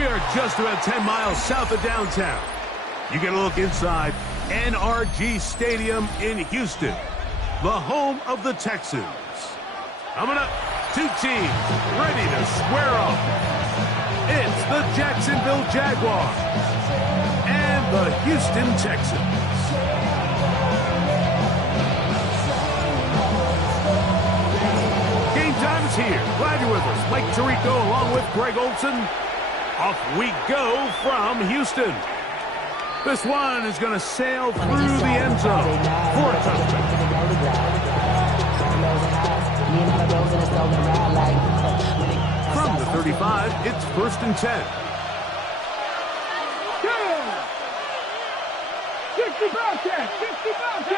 We are just about 10 miles south of downtown. You get a look inside NRG Stadium in Houston, the home of the Texans. Coming up, two teams ready to square off. It's the Jacksonville Jaguars and the Houston Texans. Game time is here. Glad you're with us. Mike Tirico along with Greg Olson. Off we go from Houston. This one is going to sail through the end zone for a touchdown. From the 35, it's 1st and 10.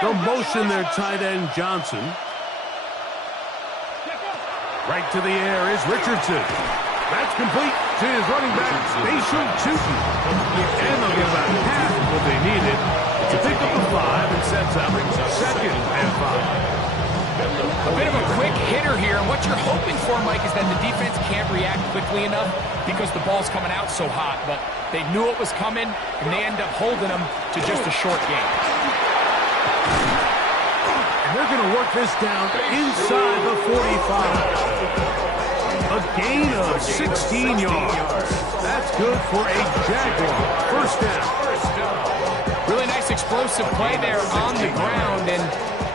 The motion there, tight end Johnson. Right to the air is Richardson. That's complete to his running back, Spatial Tucci. And they'll get about half of what they needed to pick up the 5 and sets up 2nd and 5. A bit of a quick hitter here, and what you're hoping for, Mike, is that the defense can't react quickly enough because the ball's coming out so hot. But they knew it was coming, and they end up holding them to just a short game. And they're going to work this down inside the 45. A gain of 16 yards. That's good for a Jaguar. 1st down. Really nice explosive play there on the ground. And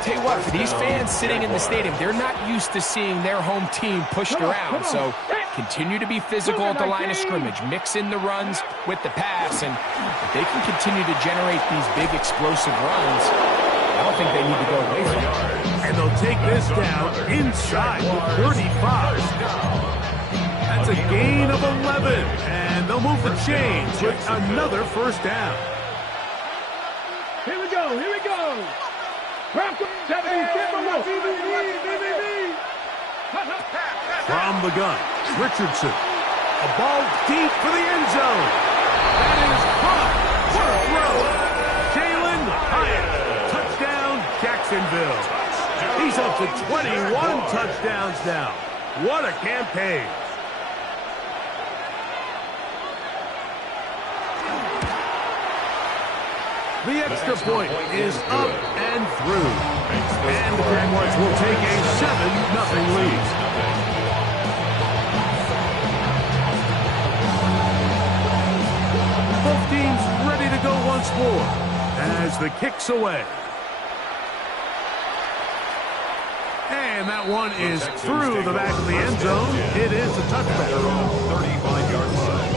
tell you what, for these fans sitting in the stadium, they're not used to seeing their home team pushed around. So continue to be physical at the line of scrimmage. Mix in the runs with the pass. And if they can continue to generate these big explosive runs, I don't think they need to go away from it. And they'll take this down inside the 35. That's a gain of 11. And they'll move the chains with another 1st down. Here we go. Here we go. From the gun, Richardson. A ball deep for the end zone. That is caught. What a throw. Jalen Hyatt. Touchdown, Jacksonville. He's up to 21 touchdowns now. What a campaign. The extra point is up and through. And the Jaguars will take a 7-0 lead. Both teams ready to go once more as the kick's away. And that one is through the back of the end zone. It is a touchback. 35-yard line.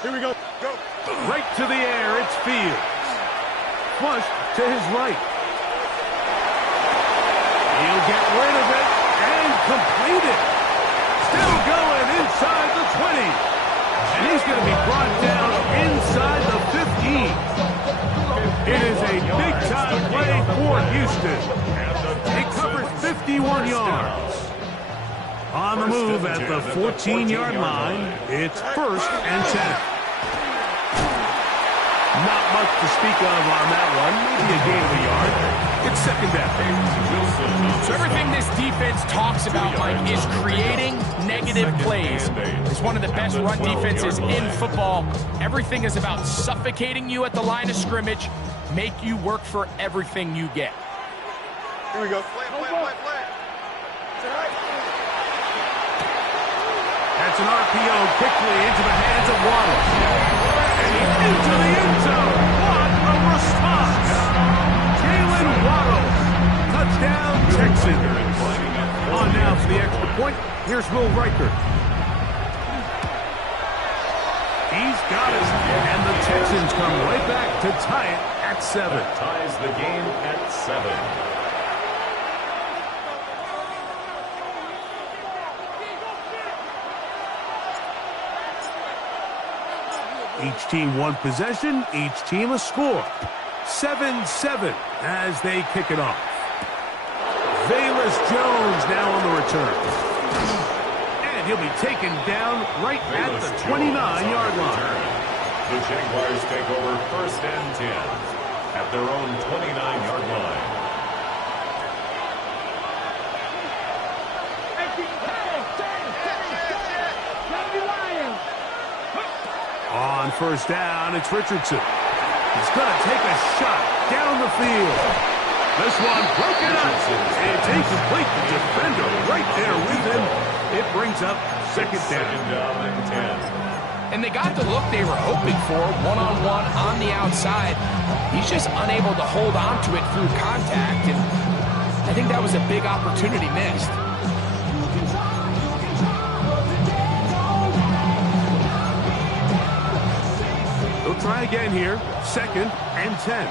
Here we go. Go. Right to the air, it's Fields. Flush to his right. He'll get rid of it and complete it. Still going inside the 20. And he's going to be brought down inside the 15. It is a big-time play for Houston. It covers 51 yards. On the move at the 14-yard line, it's 1st and 10. Not much to speak of on that one. Maybe a gain of a yard. It's 2nd down. So everything this defense talks about, Mike, is creating negative plays. It's one of the best run defenses in football. Everything is about suffocating you at the line of scrimmage, make you work for everything you get. Here we go. That's an RPO quickly into the hands of Waddle. And he's into the end zone. What a response. Jalen Waddle. Touchdown, Texans. On now for the extra point. Here's Will Riker. He's got it. And the Texans come right back to tie it at 7. Ties the game at 7. Each team one possession, each team a score. 7-7 as they kick it off. Velus Jones now on the return. And he'll be taken down right at the 29-yard line. The Jaguars take over 1st and 10 at their own 29-yard line. On 1st down, it's Richardson. He's going to take a shot down the field. This one broken up. It's incomplete. The defender right there with him. It brings up 2nd down. 2nd down and 10. And they got the look they were hoping for, one-on-one on the outside. He's just unable to hold on to it through contact, and I think that was a big opportunity missed. They'll try again here. 2nd and 10.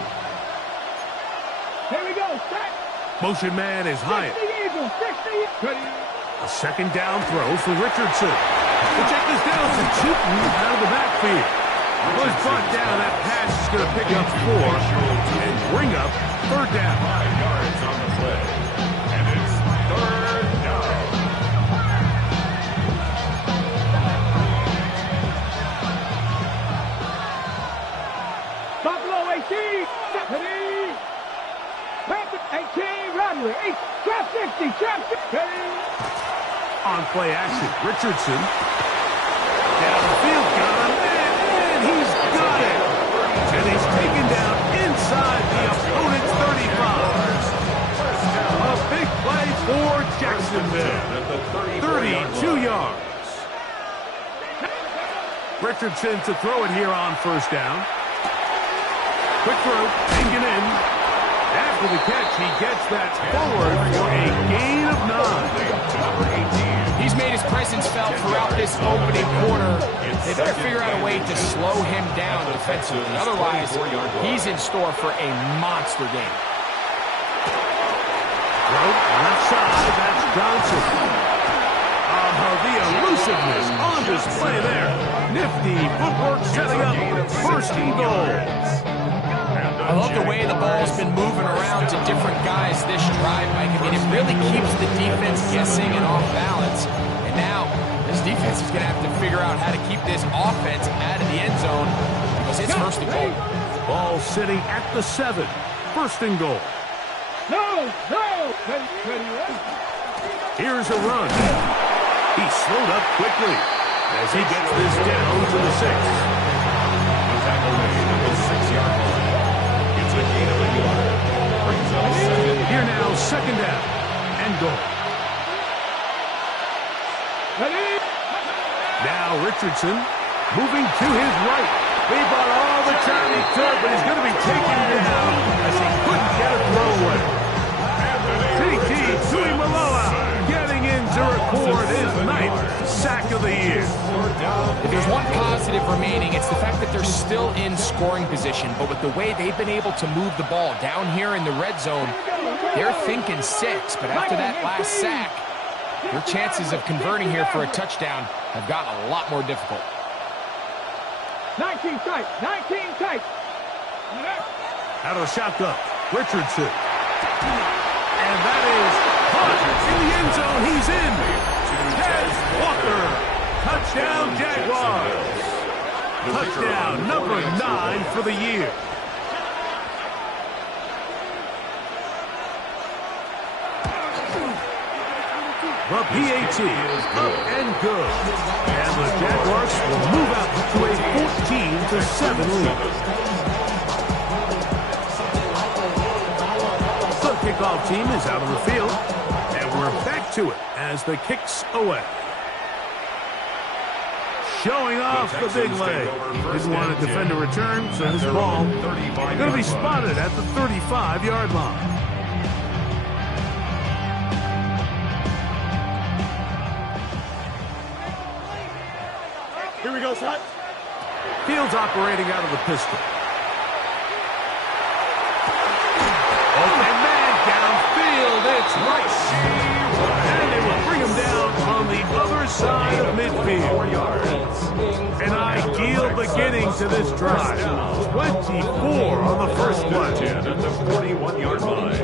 Here we go. Set. Motion man is Hyatt. 60 Eagles. 60. A 2nd down throw for Richardson. The check is down to Chutin out of the backfield. Was brought down. That pass is going to pick up 4 and bring up 3rd down. 5 yards on the play. And it's 3rd down. Buffalo 18. 18. Rodway. Trap 60. Trap 60. On play action, Richardson. Down the field, got him, and he's got it. And he's taken down inside the opponent's 35. A big play for Jacksonville. 32 yards. Richardson to throw it here on 1st down. Quick throw, hanging in. After the catch, he gets that forward for a gain of 9. He's made his presence felt throughout this opening quarter. They better figure out a way to slow him down defensively. Otherwise, he's in store for a monster game. Left side, that's Johnson. The elusiveness on display there. Nifty footwork setting up 1st and goal. I love the way the ball's been moving around to different guys this drive, Mike. I mean, it really keeps the defense guessing and off balance. And now, this defense is going to have to figure out how to keep this offense out of the end zone because it's 1st and goal. Ball sitting at the 7. 1st and goal. No. Here's a run. He slowed up quickly as he gets this down to the 6. The tackle made at the 6-yard line. It's a gain of a yard. Brings up 2nd. Here now, 2nd down and goal. Now Richardson moving to his right. He brought all the time he could, but he's going to be taken down as he couldn't get a throw away. T.T. Tuimoloau getting in to record his 9th sack of the year. If there's one positive remaining, it's the fact that they're still in scoring position. But with the way they've been able to move the ball down here in the red zone, they're thinking 6. But after that last sack, their chances of converting here for a touchdown have gotten a lot more difficult. 19 tight. 19 tight. Out of the shotgun, Richardson. And that is caught in the end zone. He's in. Ted Walker. Touchdown, Jaguars. Touchdown number 9 for the year. The PAT is up and good. And the Jaguars will move out to a 14-7 lead. The kickoff team is out on the field. And we're back to it as the kick's away. Showing off the big leg. Didn't want to defend a return, so this ball going to be spotted at the 35-yard line. Here we go, son. Fields operating out of the pistol. Open man downfield. It's right. And they will bring him down on the other side of midfield. An ideal beginning to this drive. 24 on the first play. At the 41-yard line.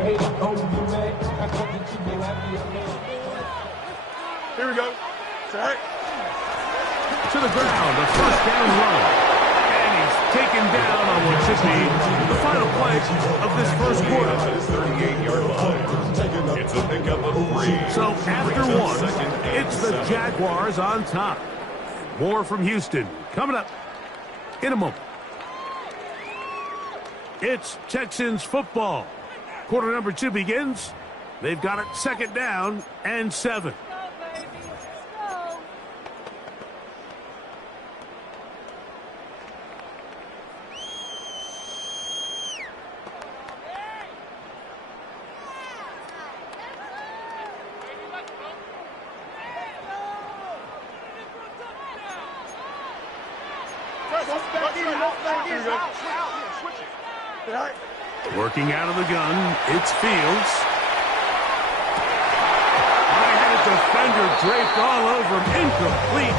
Here we go. Set. To the ground, the 1st down run. And he taken down on what should be the final play of this first quarter. 38-yard line. It's a pickup of 3. So after one, it's the Jaguars on top. More from Houston coming up in a moment. It's Texans football. Quarter number 2 begins. They've got it 2nd down and 7. Working out of the gun, it's Fields. High-headed defender draped all over him. Incomplete.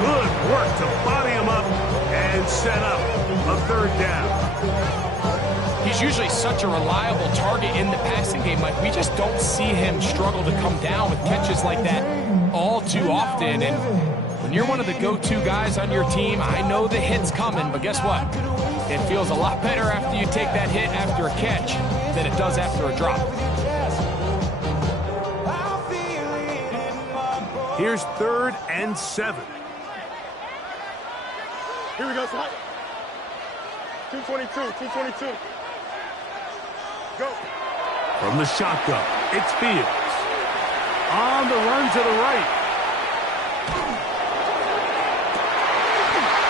Good work to body him up and set up a 3rd down. He's usually such a reliable target in the passing game. Like, we just don't see him struggle to come down with catches like that all too often. And when you're one of the go-to guys on your team, I know the hit's coming, but guess what? It feels a lot better after you take that hit after a catch than it does after a drop. Here's 3rd and 7. Here we go, son. 222. Go. From the shotgun, it's Fields. On the run to the right.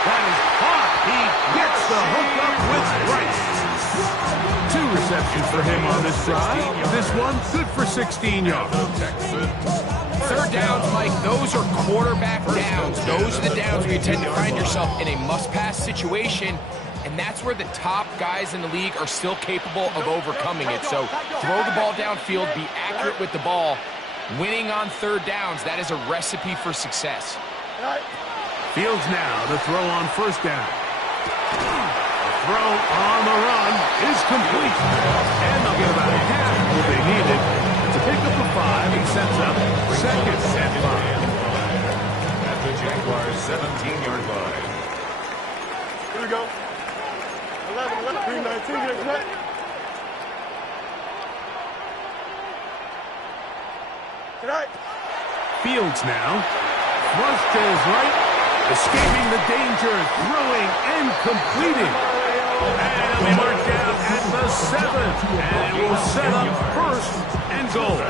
That is caught. He gets the hook up with Rice. 2 receptions for him on this drive. This one good for 16 yards. 3rd downs, Mike, those are quarterback downs. Those are the downs where you tend to find yourself in a must-pass situation, and that's where the top guys in the league are still capable of overcoming it. So throw the ball downfield, be accurate with the ball. Winning on 3rd downs, that is a recipe for success. Fields now to throw on 1st down. The throw on the run is complete. And they'll get about half what they needed to pick up the 5 and sets up 2nd and 5. At the Jaguars' 17-yard line. Here we go. 11, 319, here we go. Tonight. Fields now. Thrust to his right. Escaping the danger, throwing and completing. And he'll be marked down at the 7th. And it will set up 1st and goal.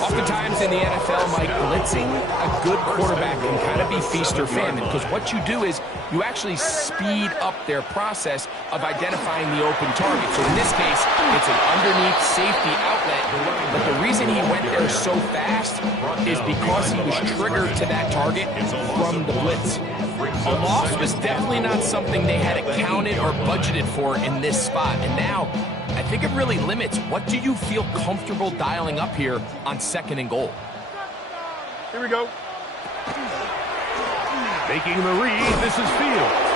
Oftentimes in the NFL, Mike, blitzing a good quarterback can kind of be feast or famine, because what you do is you actually speed up their process of identifying the open target. So in this case, it's an underneath safety outlet. But the reason he went there so fast is because he was triggered to that target from the blitz. A loss was definitely not something they had accounted or budgeted for in this spot. And now, I think it really limits what do you feel comfortable dialing up here on 2nd and goal. Here we go. Making the read, this is Fields.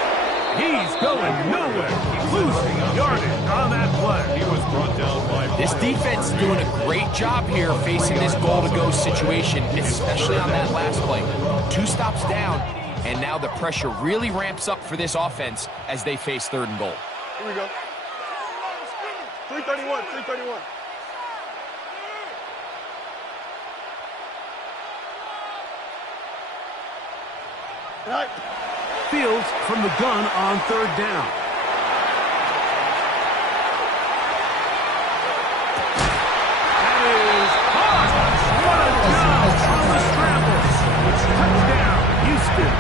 He's going nowhere. Losing yardage on that play. He was brought down by This defense doing a great job here facing this goal-to-go situation, especially on that last play. 2 stops down, and now the pressure really ramps up for this offense as they face 3rd and goal. Here we go. 331. Tonight. Fields from the gun on 3rd down. That is caught. What a job on the scramble. Touchdown, Houston.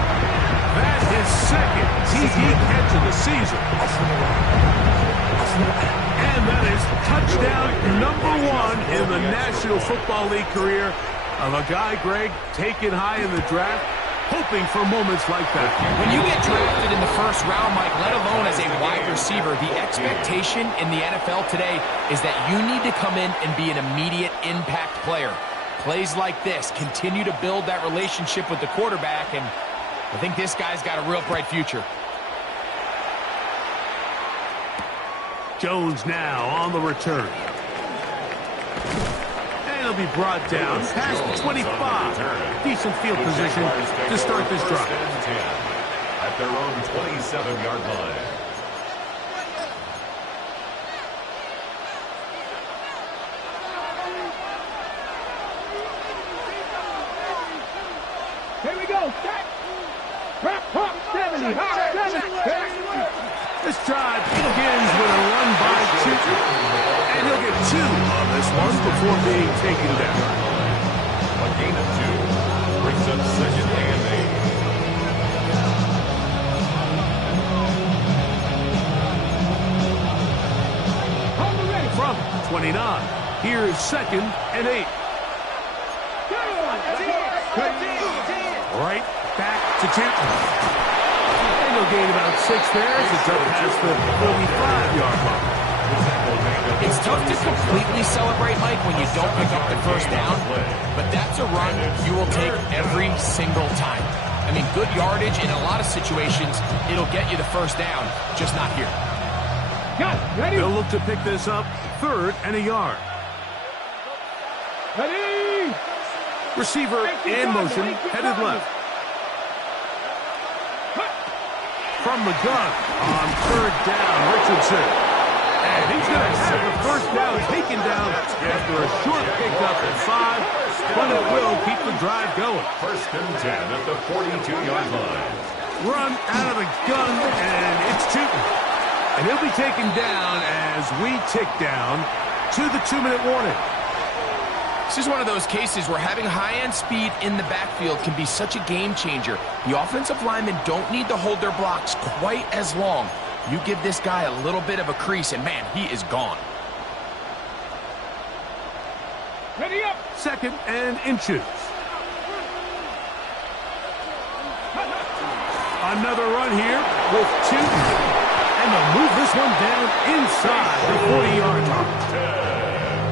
That is 2nd TD catch of the season. And that is touchdown number 1 in the National Football League career of a guy, Greg, taken high in the draft, hoping for moments like that. When you get drafted in the 1st round, Mike, let alone as a wide receiver, the expectation in the NFL today is that you need to come in and be an immediate impact player. Plays like this continue to build that relationship with the quarterback, and I think this guy's got a real bright future. Jones now on the return. And he'll be brought down past the 25. Decent field position to start this drive. at their own 27-yard line. Here we go. Set. Hop 70. Hop 70. This drive begins with a run by Chooton. And he'll get 2 on this one before being taken down. A gain of 2 brings up second and 8. From 29, here's second and 8. Right back to Chooton. And he'll gain about 6 there as it's up past the 45-yard mark. It's tough to completely celebrate, Mike, when you don't pick up the first down, but that's a run you will take every single time. I mean, good yardage in a lot of situations, it'll get you the first down, just not here. Ready? They'll look to pick this up, 3rd and a yard. Ready? Receiver in motion, headed left. From the gun on 3rd down, Richardson. And he's going to have the first down taken down after a short pickup at 5, but it will keep the drive going. 1st and 10 at the 42-yard line. Run out of the gun, and it's Chooton. And he'll be taken down as we tick down to the 2-minute warning. This is one of those cases where having high-end speed in the backfield can be such a game changer. The offensive linemen don't need to hold their blocks quite as long. You give this guy a little bit of a crease, and man, he is gone. Ready up. 2nd and inches. Another run here with Chooton. And they'll move this one down inside the 40-yard mark.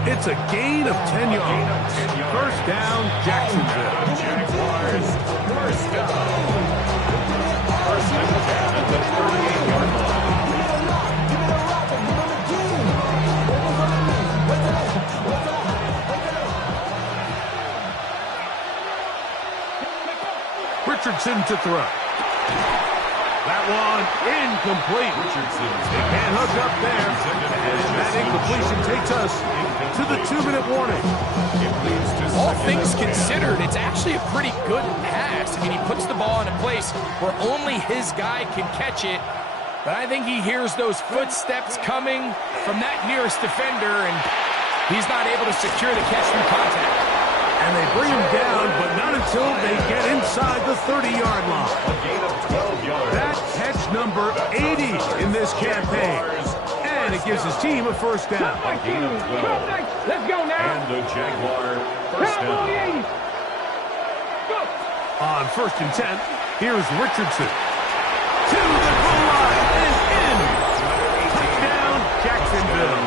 It's a gain of 10 yards. First down, Jacksonville. Jaguars, first down. 1st and 10 at the 38-yard line. Richardson to throw. That one incomplete. They can't hook up there. And that incompletion takes us to the 2-minute warning. All things considered, it's actually a pretty good pass. I mean, he puts the ball in a place where only his guy can catch it. But I think he hears those footsteps coming from that nearest defender, and he's not able to secure the catch through contact. And they bring him down, but not until they get inside the 30-yard line. A gain of 12 yards. That catch number 80 in this campaign. And it gives his team a first down. A gain of 12. Let's go now. And the Jaguar first down. On 1st and 10, here's Richardson. To the goal line and in. Touchdown, Jacksonville.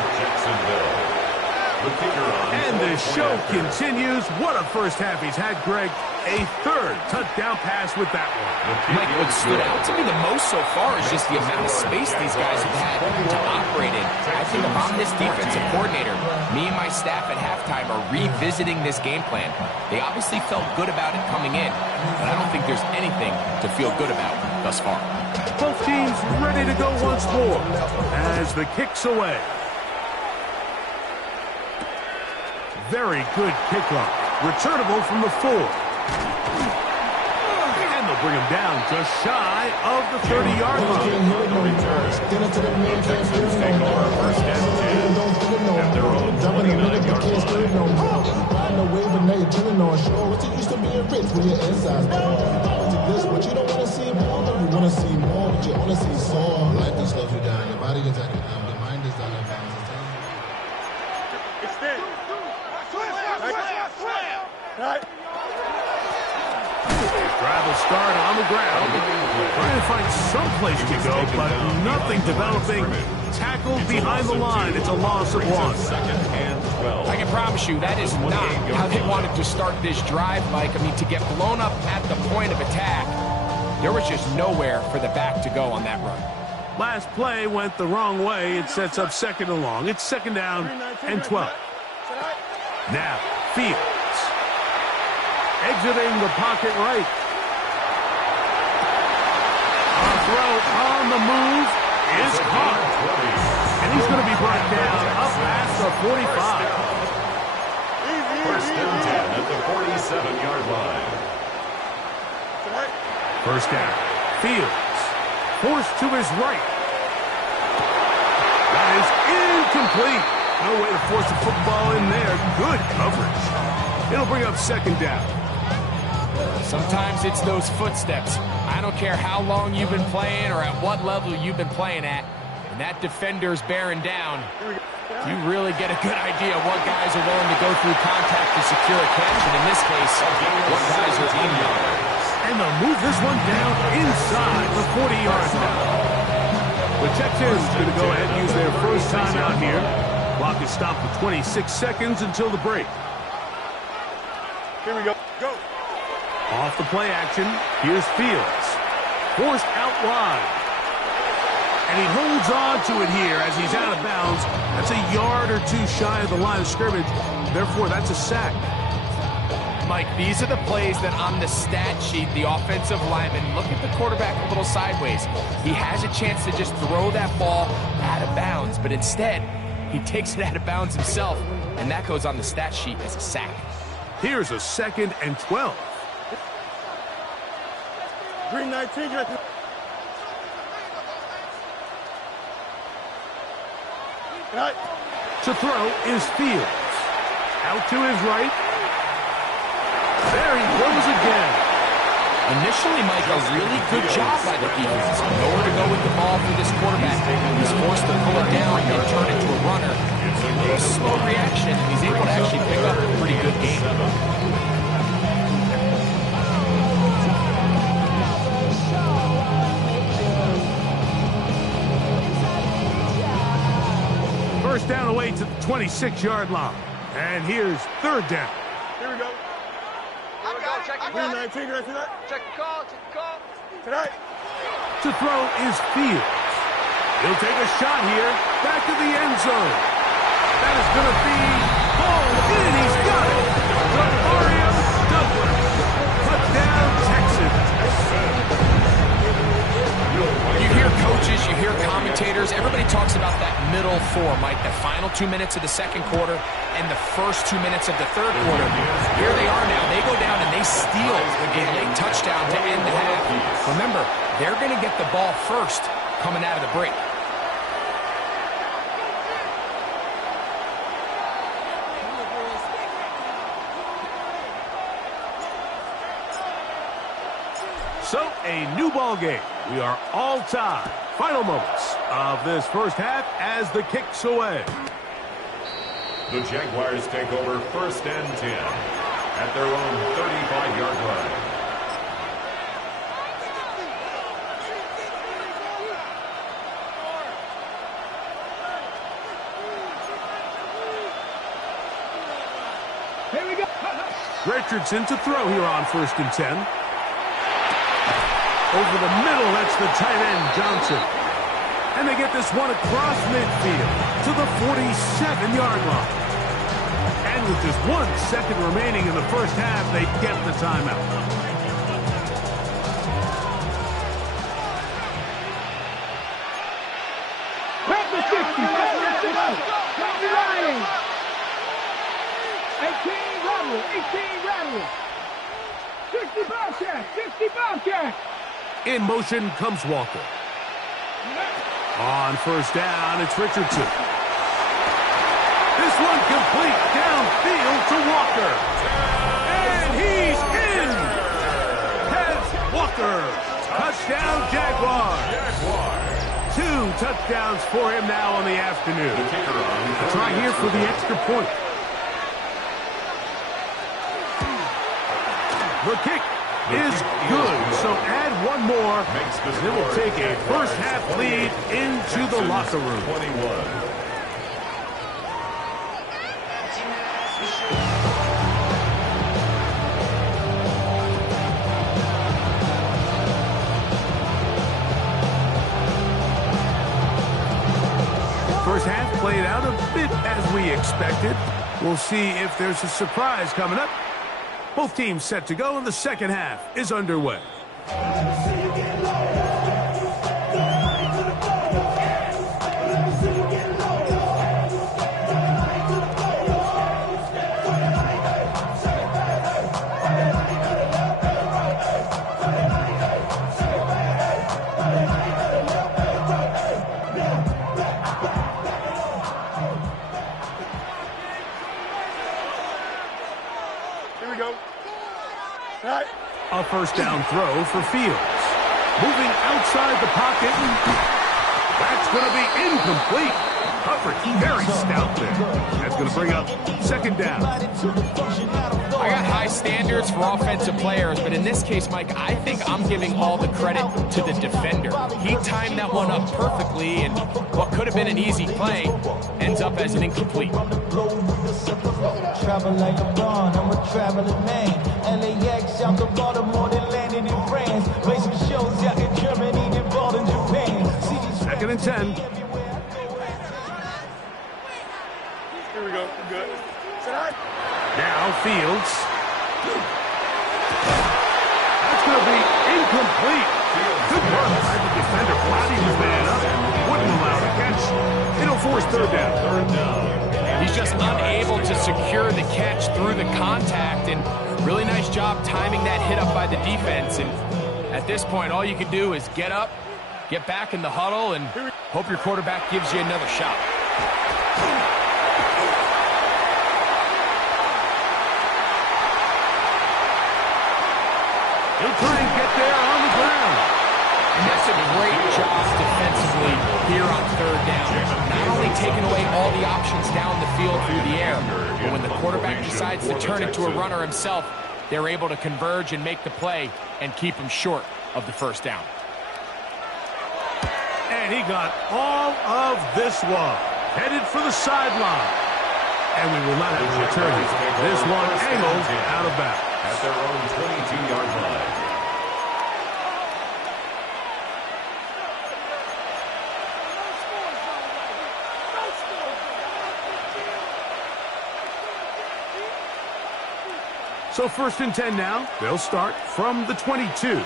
The kicker on. And the show continues. What a first half he's had, Greg. A 3rd touchdown pass with that one. Mike, what stood out to me the most so far is just the amount of space these guys have had to operate in. I think if I'm this defensive coordinator, me and my staff at halftime are revisiting this game plan. They obviously felt good about it coming in, but I don't think there's anything to feel good about thus far. Both teams ready to go once more as the kick's away. Very good kickoff. Returnable from the 4. And they'll bring him down just shy of the 30-yard line. The return. The Texans take over 1st and 10 at their own 29-yard line. Riding the wave and now you're chilling on shore. What's it used to being rich when your inside's gone? To this, but you don't want to see more. You want to see more, but you want to see sore. Life that slows you down. Your body gets active down. Your mind is down in balance. Extend. Right. Drive will start on the ground. Trying to find some place to go, but nothing developing. Tackled behind the line. It's a loss of 1. 2nd and 12. I can promise you that is not how they wanted to start this drive, Mike. I mean, to get blown up at the point of attack, there was just nowhere for the back to go on that run. Last play went the wrong way. It sets up 2nd and long. It's 2nd down and 12. Now, Fields. Exiting the pocket right. throw on the move is caught. And he's going to be brought down up past the 45. First and 10 at the 47-yard line. First down. Fields. Forced to his right. That is incomplete. No way to force the football in there. Good coverage. It'll bring up second down. Sometimes it's those footsteps. I don't care how long you've been playing or at what level you've been playing at. When that defender's bearing down, you really get a good idea of what guys are willing to go through contact to secure a catch, and in this case, what guys are under. And they'll move this one down inside the 40-yard line. The Texans going to go ahead and use their first timeout here. Clock is stopped for 26 seconds until the break. Here we go. Go. Off the play action, here's Fields. Forced out wide. And he holds on to it here as he's out of bounds. That's a yard or two shy of the line of scrimmage. Therefore, that's a sack. Mike, these are the plays that on the stat sheet, the offensive lineman, look at the quarterback a little sideways. He has a chance to just throw that ball out of bounds, but instead, he takes it out of bounds himself, and that goes on the stat sheet as a sack. Here's a 2nd and 12. Green 19. To throw is Fields. Out to his right. There he goes again. Initially, Mike, a really good job by the defense. Nowhere to go with the ball for this quarterback. He's forced to pull it down and turn it to a runner. A slow reaction, and he's able to actually pick up a pretty good game. First down away to the 26-yard line. And here's third down. Here we go. Green 19. Did I see that? Check the call. Tonight. To throw is Fields. He'll take a shot here. Back to the end zone. That is going to be hauled in. He's got it. Mario Douglas. Touchdown, Texans. You hear coaches, you hear commentators, everybody talks about that middle four, Mike, the final 2 minutes of the second quarter and the first 2 minutes of the third quarter. Here they are now. They go down and they steal a late touchdown to end the half. Remember, they're going to get the ball first coming out of the break. So, a new ball game. We are all tied. Final moments of this first half as the kick's away. The Jaguars take over first and 10 at their own 35-yard line. Here we go. Richardson to throw here on first and 10. Over the middle, that's the tight end, Johnson. And they get this one across midfield to the 47-yard line. And with just 1 second remaining in the first half, they get the timeout. Back to 60. Back to 60. Back to Ryan. 18 Rebel. 18 Rebel. 60 Bobcat. 60 Bobcat. In motion comes Walker. On first down, it's Richardson. This one complete downfield to Walker. And he's in! Has Walker. Touchdown, Jaguars. 2 touchdowns for him now on the afternoon. A try here for the extra point. The kick is good, so add one more, and it will take a first-half lead into the locker room. 21. First half played out a bit as we expected. We'll see if there's a surprise coming up. Both teams set to go, and the second half is underway. Here we go. All right. A first down throw for Fields. Moving outside the pocket. That's going to be incomplete. Coverage very stout there. That's going to bring up second down. I got high standards for offensive players, but in this case, Mike, I think I'm giving all the credit to the defender. He timed that one up perfectly, and what could have been an easy play ends up as an incomplete. Travel like a bond, I'm a traveling man. LAX out to Baltimore, then landed in France. Play some shows out in Germany, then ball in Japan. Second and 10. Here we go. We're good. Now Fields. That's going to be incomplete. Good work by the defender. Bodied his man up. Wouldn't allow the catch. It'll force third down. He's just unable to secure the catch through the contact, and really nice job timing that hit up by the defense. And at this point, all you can do is get up, get back in the huddle, and hope your quarterback gives you another shot. He'll try and get there on the ground. And that's a great job defensively here on third down. Not only taking away all the options down the field through the air, but when the quarterback decides to turn into a runner himself, they're able to converge and make the play and keep him short of the first down. And he got all of this one. Headed for the sideline. And we will not have a return. This one angled out of bounds. At their own 22-yard line. So first and 10 now. They'll start from the 22.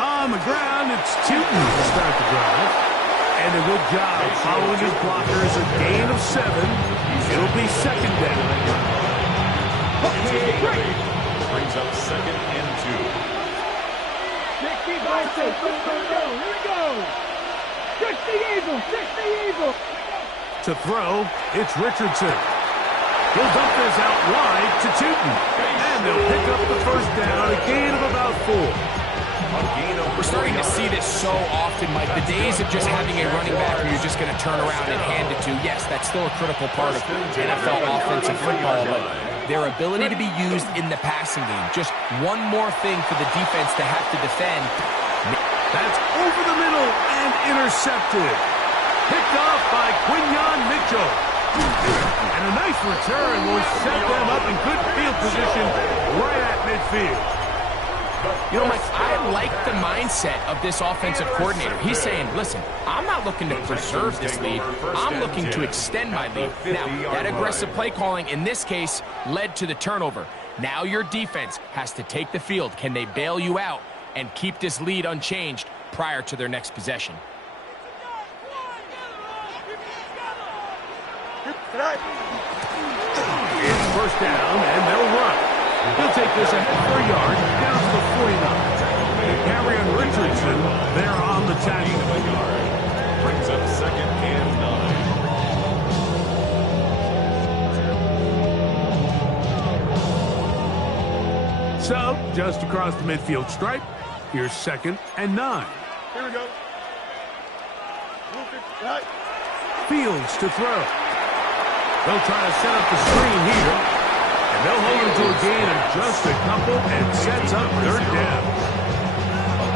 On the ground, it's Tootin to start the drive. And a good job following his blockers. A gain of 7. It'll be second down. Brings up second and 2. 60 biceps. Here we go. 60 Eagle. 60 Eagle. To throw, it's Richardson. He'll dump this out wide to Tootin. And they'll pick up the first down. A gain of about 4. We're starting to see this so often, Mike. The days of just having a running back who you're just going to turn around and hand it to, yes, that's still a critical part of NFL offensive football, but their ability to be used in the passing game. Just one more thing for the defense to have to defend. That's over the middle and intercepted. Picked off by Quinyon Mitchell. And a nice return will set them up in good field position right at midfield. You know, Mike, I like the mindset of this offensive coordinator. He's saying, listen, I'm not looking to preserve this lead. I'm looking to extend my lead. Now, that aggressive play calling in this case led to the turnover. Now your defense has to take the field. Can they bail you out and keep this lead unchanged prior to their next possession? It's first down, and they'll run. He'll take this ahead for a yard, down to the 49. Carry on Richardson, they're on the tackle. Brings up second and 9. So, just across the midfield stripe, here's second and 9. Here we go. Fields to throw. They'll try to set up the screen here. And they'll hold him to a gain of just a couple and sets up third down.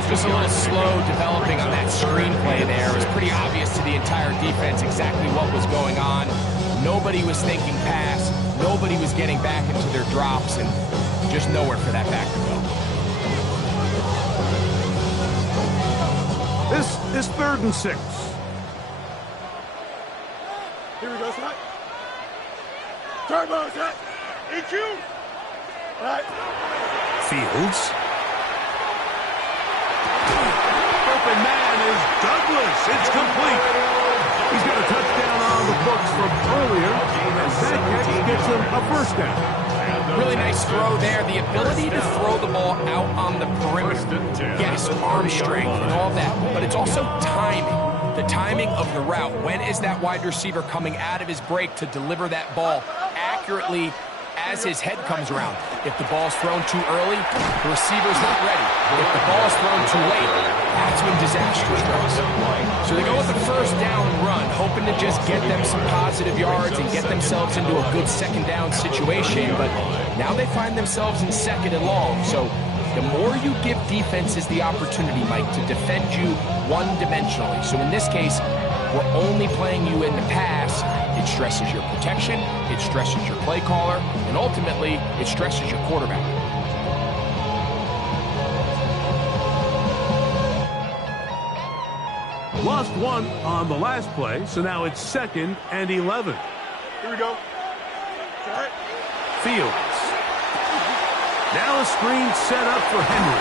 Just a little slow developing on that screenplay there. It was pretty obvious to the entire defense exactly what was going on. Nobody was thinking pass. Nobody was getting back into their drops, and just nowhere for that back to go. This is third and 6. Here we go, Scott. Turbo, Scott. EQ. All right. Fields. Open man is Douglas. It's complete. He's got a touchdown on the books from earlier, and that catch gets him a first down. Really nice throw there. The ability to throw the ball out on the perimeter. Yes, arm strength and all that, but it's also timing. The timing of the route. When is that wide receiver coming out of his break to deliver that ball accurately as his head comes around? If the ball's thrown too early, the receiver's not ready. If the ball's thrown too late, that's when disaster strikes. So they go with the first down run, hoping to just get them some positive yards and get themselves into a good second down situation, but now they find themselves in second and long. So the more you give defenses the opportunity, Mike, to defend you one-dimensionally. So in this case, we're only playing you in the pass. It stresses your protection, it stresses your play caller, and ultimately, it stresses your quarterback. Lost one on the last play, so now it's 2nd and 11. Here we go. Fields. Now a screen set up for Henry.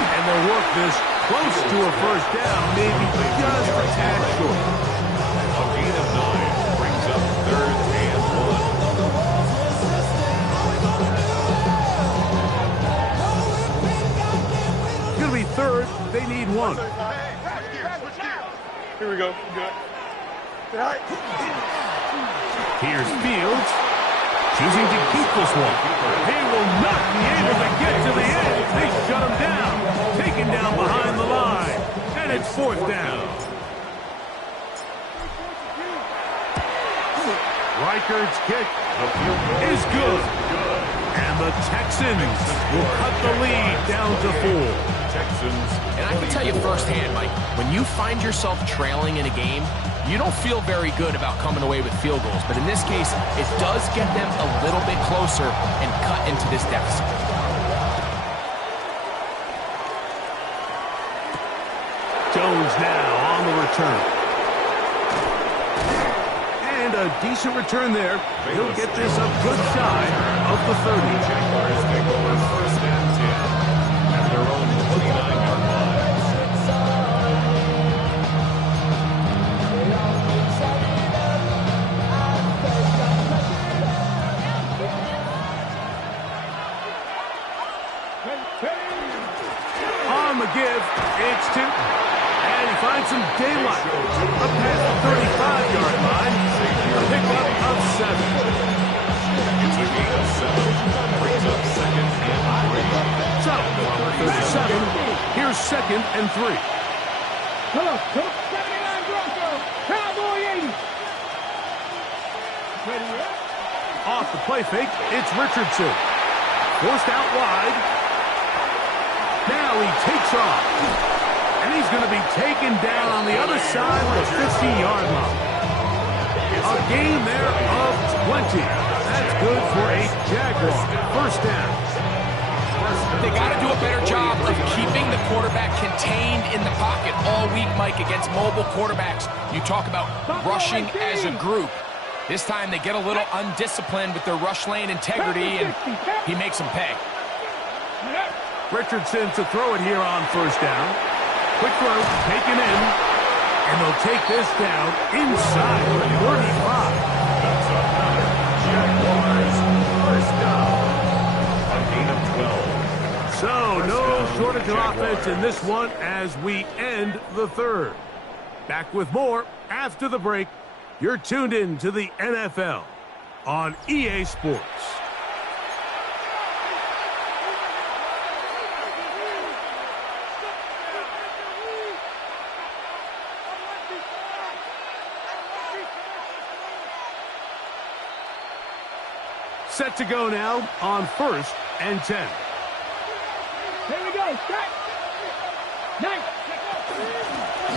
And they'll work this close to a first down, maybe just a tad short. A gain of 9 brings up 3rd and 1. It's going to be 3rd. They need 1. Here we go. Good. Here's Fields. Choosing to keep this one. He will not be able to get to the edge. They shut him down. Taken down behind the line. And it's 4th down. Reichard's kick is good. And the Texans will cut the lead down to 4. Texans. And I can tell you firsthand, Mike, when you find yourself trailing in a game, you don't feel very good about coming away with field goals. But in this case, it does get them a little bit closer and cut into this deficit. Jones now on the return. And a decent return there. He'll get this up good side of the 30. Jaguars take over 1st and 10 at their own 29-yard line. On the give, it's 2. And he finds some daylight. Up past the 35-yard line. A pickup of 7. It's a gain of 7. Brings up 2nd and 3. So, from 37, here's 2nd and 3. Come on. 79 Broncos. Cowboy 80. Ready yet? Off the play fake, it's Richardson. Forced out wide. Now he takes off. And he's going to be taken down on the other side of the 50-yard line. A gain there of 20. That's good for a Jaguar. 1st down. They got to do a better job of keeping the quarterback contained in the pocket all week, Mike, against mobile quarterbacks. You talk about rushing as a group. This time they get a little undisciplined with their rush lane integrity, and he makes them pay. Richardson to throw it here on 1st down. Quick throw, taken in. And they'll take this down inside the 35. Jaguars 1st down. A gain of 12. So, no shortage of offense in this one as we end the 3rd. Back with more after the break. You're tuned in to the NFL on EA Sports. Set to go now on 1st and 10. Here we go. Set. Nice.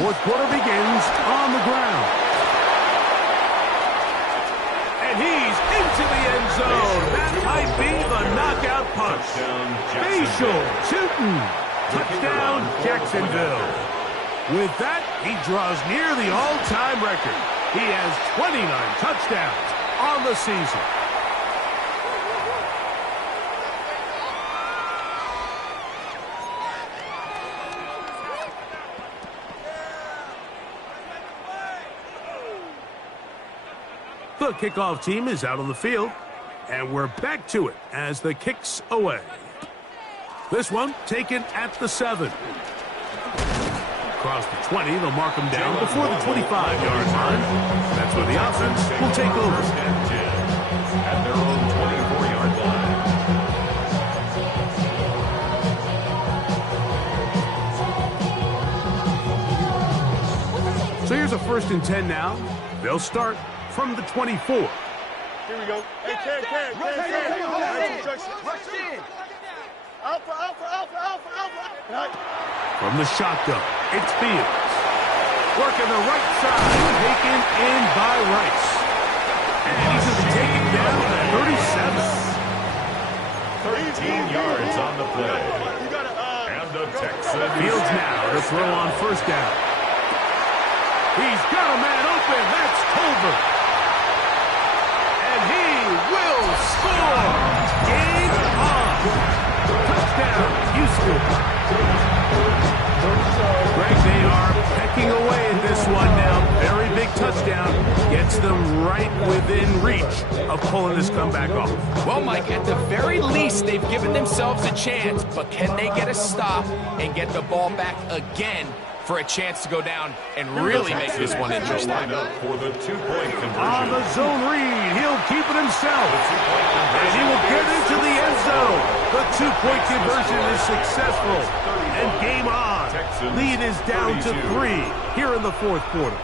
4th quarter begins on the ground. And he's into the end zone. That might be the knockout punch. Facial shooting. Touchdown, Jacksonville. With that, he draws near the all-time record. He has 29 touchdowns on the season. The kickoff team is out on the field, and we're back to it as the kick's away. This one taken at the 7. Across the 20, they'll mark them down before the 25-yard line. That's where the offense will take over. First and 10 at their own 24-yard line. So here's a 1st and 10 now. They'll start from the 24. Here we go. Hey, Ken. Rush in. Alpha. From the shotgun, it's Fields. Working the right side, taken in by Rice. And he's going to take it down at 37. 13 yards on the play. And the Texans. Fields now to throw on 1st down. He's got a man open. That's Culver. And he will score. Game on. Touchdown, Houston. Greg, they are pecking away at this one now. Very big touchdown. Gets them right within reach of pulling this comeback off. Well, Mike, at the very least, they've given themselves a chance, but can they get a stop and get the ball back again for a chance to go down and really make this one interesting? For the 2-point conversion. On the zone read, he'll keep it himself. And he will get into the end zone. The 2-point conversion is successful. And game on. Lead is down to 3 here in the 4th quarter.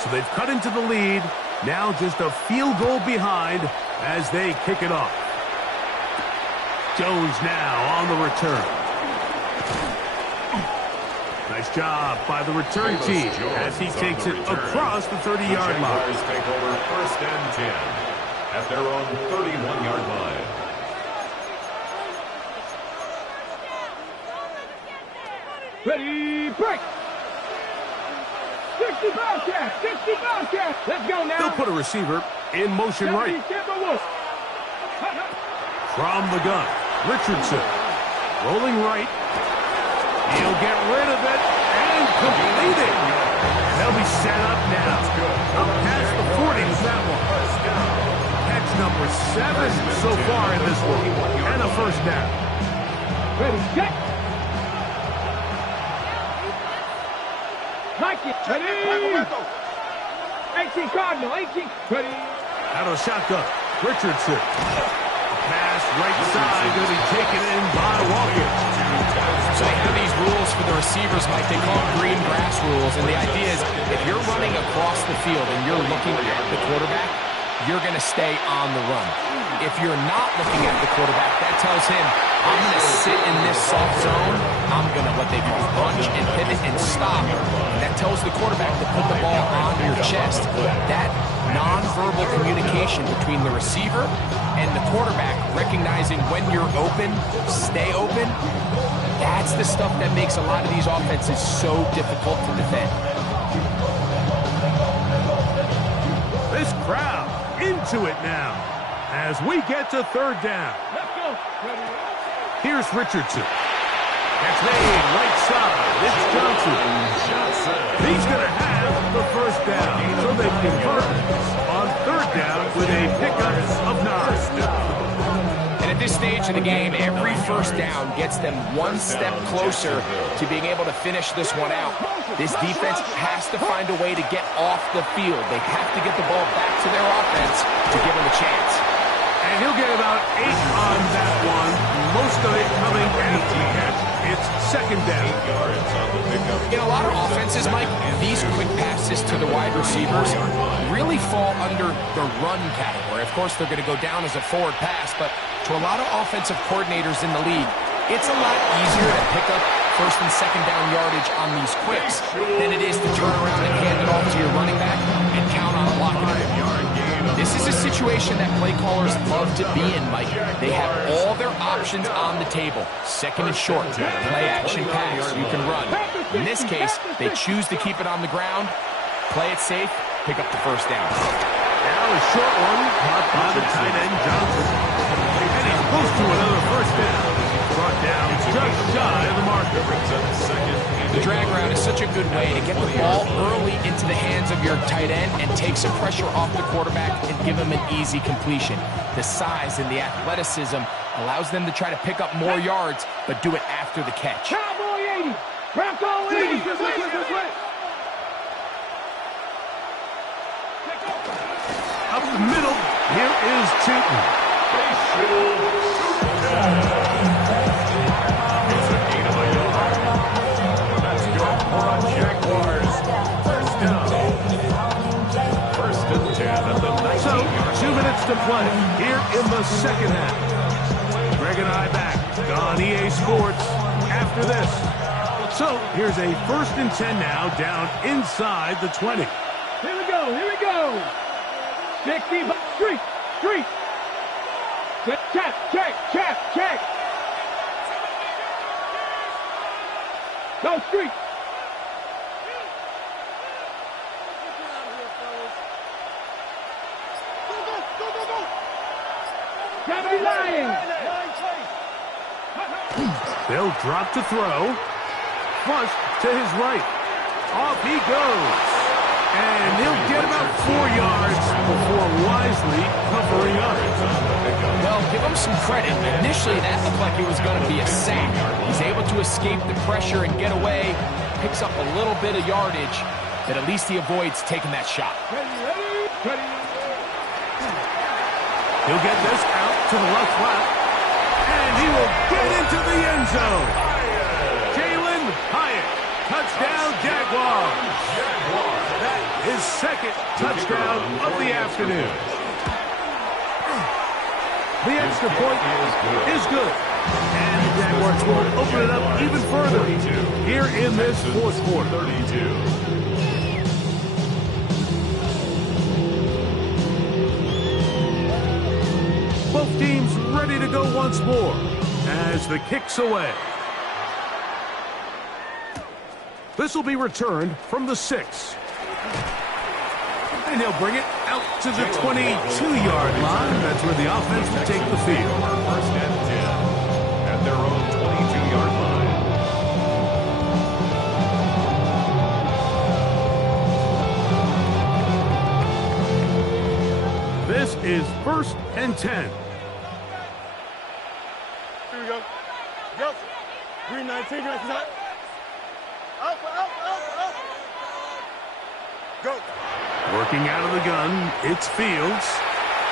So they've cut into the lead. Now just a field goal behind as they kick it off. Jones now on the return. Nice job by the return team as he takes it across the 30-yard line. Jaguars take over 1st and 10 at their own 31-yard line. Ready, break. 60 Bobcat. Let's go now. They'll put a receiver in motion right. From the gun, Richardson. Rolling right. He'll get rid of it and complete it. They'll be set up now. Up past the 40 with that one. Catch number 7 so far in this one. And a 1st down. Ready, set. Like it. Ready. 18 Cardinal. 18. Ready. Out of the shotgun, Richardson. Pass right side going to be taken in by Walker. So they have these rules for the receivers, Mike. They call them green grass rules. And the idea is if you're running across the field and you're looking at the quarterback, you're going to stay on the run. If you're not looking at the quarterback, that tells him, I'm going to sit in this soft zone. I'm going to what they call punch and pivot and stop. And that tells the quarterback to put the ball on your chest. That nonverbal communication between the receiver and the quarterback, recognizing when you're open, stay open, that's the stuff that makes a lot of these offenses so difficult to defend. This crowd into it now as we get to 3rd down. Let's go. Ready. Here's Richardson. That's made right side. It's Johnson. He's going to have the 1st down. So they convert on 3rd down with a pickup of 9. And at this stage of the game, every 1st down gets them one step closer to being able to finish this one out. This defense has to find a way to get off the field. They have to get the ball back to their offense to give them a chance. And he'll get about 8 on that one. Most of it coming after the catch. It's 2nd down. In a lot of offenses, Mike, these quick passes to the wide receivers really fall under the run category. Of course, they're going to go down as a forward pass, but to a lot of offensive coordinators in the league, it's a lot easier to pick up 1st and 2nd down yardage on these quicks than it is to turn around and hand it off to your running back and count on blocking it. This is a situation that play callers love to be in, Mike. They have all their options on the table. 2nd and short, play action pass, you can run. In this case, they choose to keep it on the ground, play it safe, pick up the 1st down. Now a short one, caught by the tight end Johnson. And he's close to another 1st down. Brought down just shy of the marker. Brings up 2nd and The drag route is such a good way to get the ball early into the hands of your tight end and take some pressure off the quarterback and give him an easy completion. The size and the athleticism allows them to try to pick up more yards, but do it after the catch. Cowboy 80. Bronco 80. This way. Up the middle, here is Tootin. It's a gain of a yard. That's good for Jaguars. First down. First and 10 at the 19-yard So, 2 minutes to play here in the second half. Greg and I back on EA Sports after this. So, here's a 1st and 10 now, down inside the 20. Here we go. 60. Street. Check. Go, Street. Gotta be lying. They'll drop to throw. Flush to his right. Off he goes. And he'll get about 4 yards before wisely covering up. Well, give him some credit. Initially, that looked like it was going to be a sack. He's able to escape the pressure and get away. Picks up a little bit of yardage, but at least he avoids taking that shot. Ready. He'll get this out to the left flat. And he will get into the end zone. Jalen Hyatt. Touchdown, Jaguars. That is second touchdown of the afternoon. The extra point is good. And the Jaguars will open it up even further here in this fourth quarter. 32. Both teams ready to go once more as the kick's away. This will be returned from the 6. And he'll bring it out to the 22-yard line. That's where the offense will take the field. First and 10 at their own 22-yard line. This is 1st and 10. Here we go. Green 19, out. Go. Working out of the gun, it's Fields.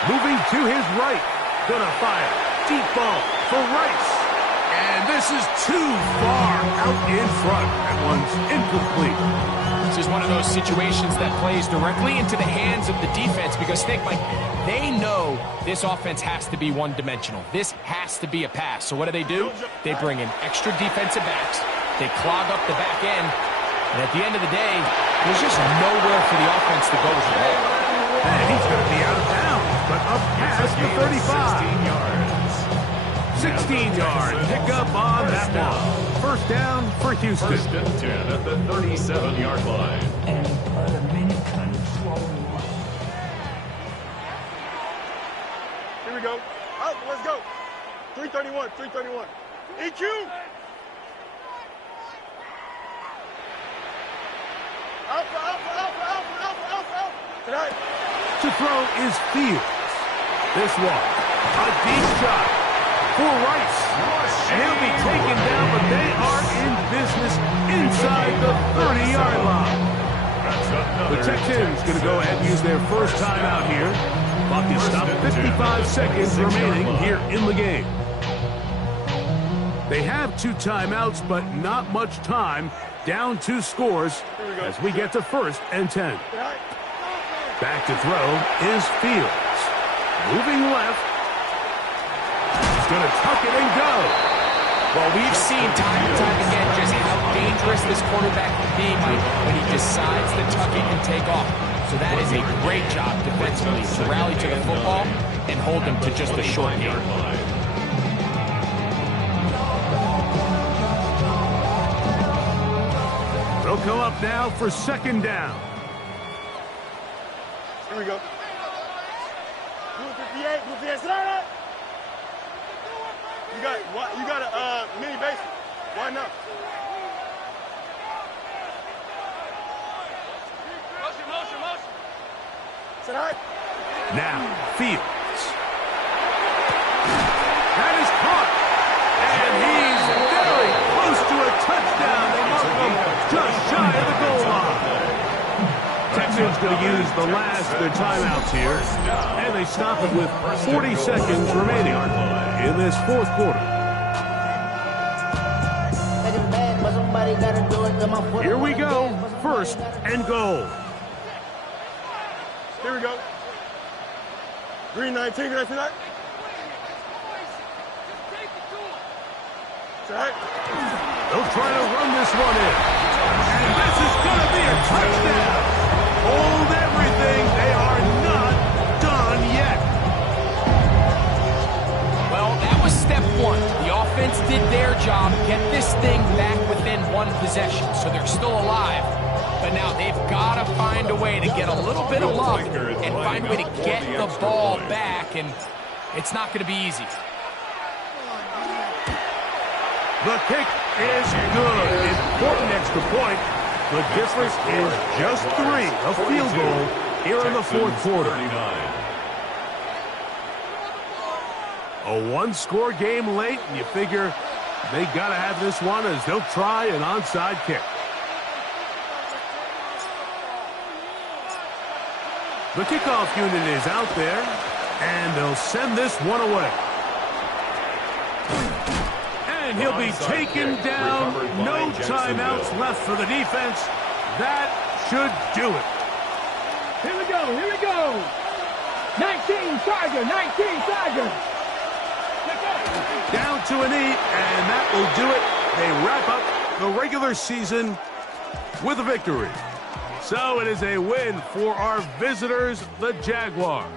Moving to his right. Gonna fire. Deep ball for Rice. And this is too far out in front. That one's incomplete. This is one of those situations that plays directly into the hands of the defense because think, Mike, they know this offense has to be one-dimensional. This has to be a pass. So what do? They bring in extra defensive backs. They clog up the back end. And at the end of the day, there's just nowhere for the offense to go with the ball. And he's going to be out of bounds, but up past the 35. 16-yard pickup on that one. First down for Houston. First and 10 at the 37-yard line. And put him in control. Here we go. Out, let's go. 331. EQ. Out. To throw is Fields. This one, a deep shot for Rice. And he'll be taken down, but they are in business inside the 30-yard line. The Texans going to go ahead and use their first timeout here. Clock is stopped, 55 seconds remaining here in the game. They have 2 timeouts, but not much time. Down 2 scores as we get to 1st and 10. Back to throw is Fields. Moving left. He's going to tuck it and go. Well, we've seen time and time again just how dangerous this quarterback can be, Mike, when he decides to tuck it and take off. So that is a great job defensively to rally to the football and hold them to just a short game. They'll come up now for 2nd down. Here we go. Blue 58, blue 58. You got a mini base. Why not? Now, Fields. That is caught. And he's very close to a touchdown. They mark him just shy of the goal line. Texans going to use the last of their timeouts here. And they stop it with 40 seconds remaining in this fourth quarter. Here we go. First and goal. Here we go. Green 19, can I see that? They'll try to run this one in. And this is going to be a touchdown. Hold everything. They are not done yet. Well, that was step one. The offense did their job, get this thing back within one possession, so they're still alive. But now they've got to find a way to get a little bit of luck and find a way to get the ball back, and it's not going to be easy. The kick is good. Important extra point. The difference is just 3, a field goal here in the fourth quarter. A one-score game late, and you figure they got to have this one as they'll try an onside kick. The kickoff unit is out there, and they'll send this one away. And he'll be taken down. No timeouts left for the defense. That should do it. Here we go, here we go. 19 Tiger, 19 Tiger. Down to a knee, and that will do it. They wrap up the regular season with a victory. So it is a win for our visitors, the Jaguars.